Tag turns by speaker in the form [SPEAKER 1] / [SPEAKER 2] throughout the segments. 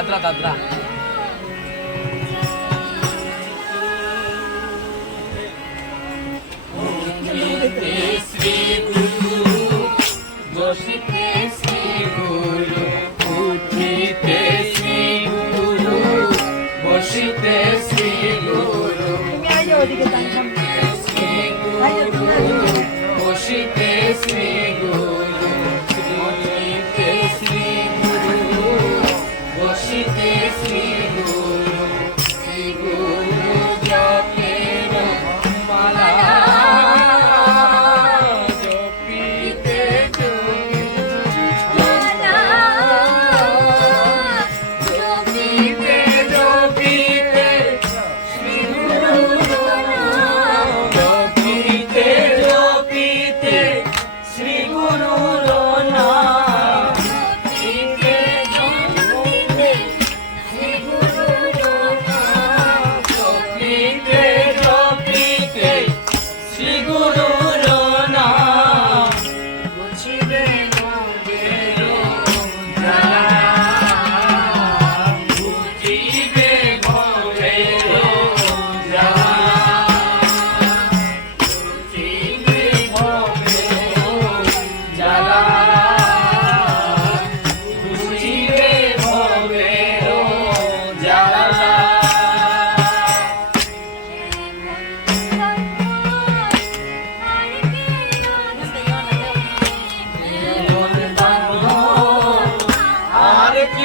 [SPEAKER 1] atrás, está atrás.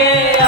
[SPEAKER 2] Yeah.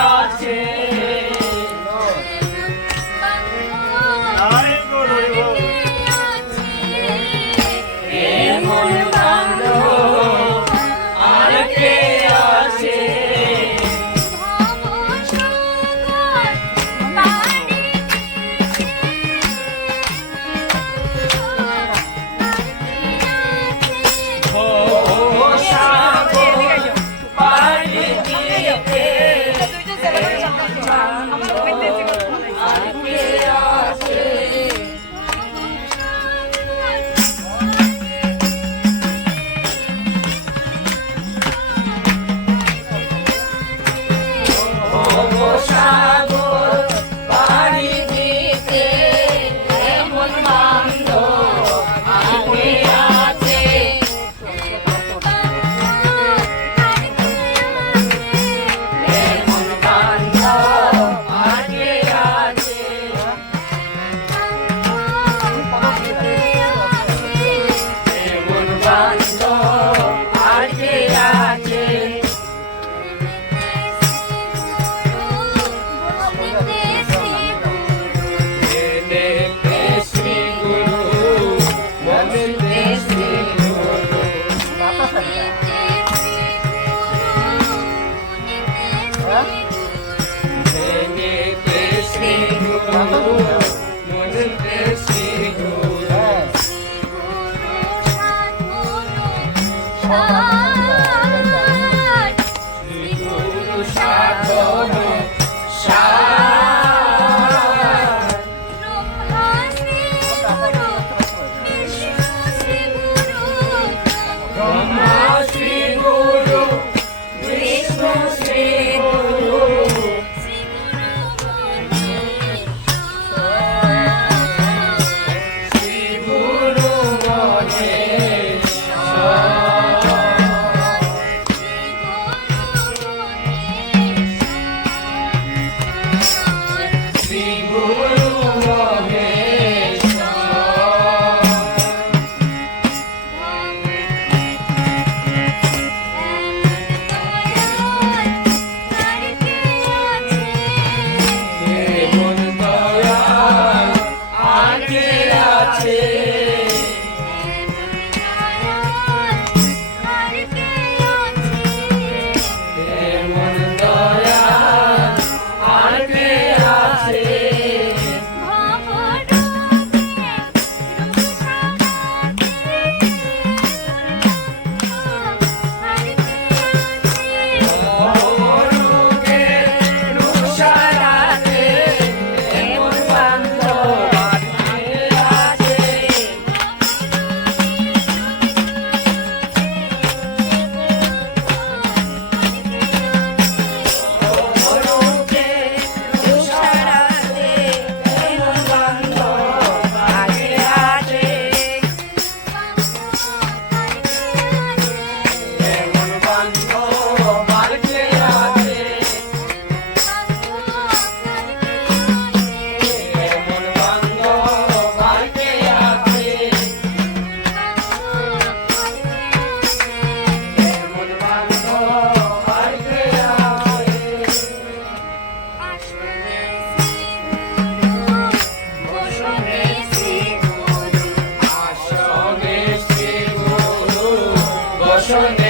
[SPEAKER 3] Show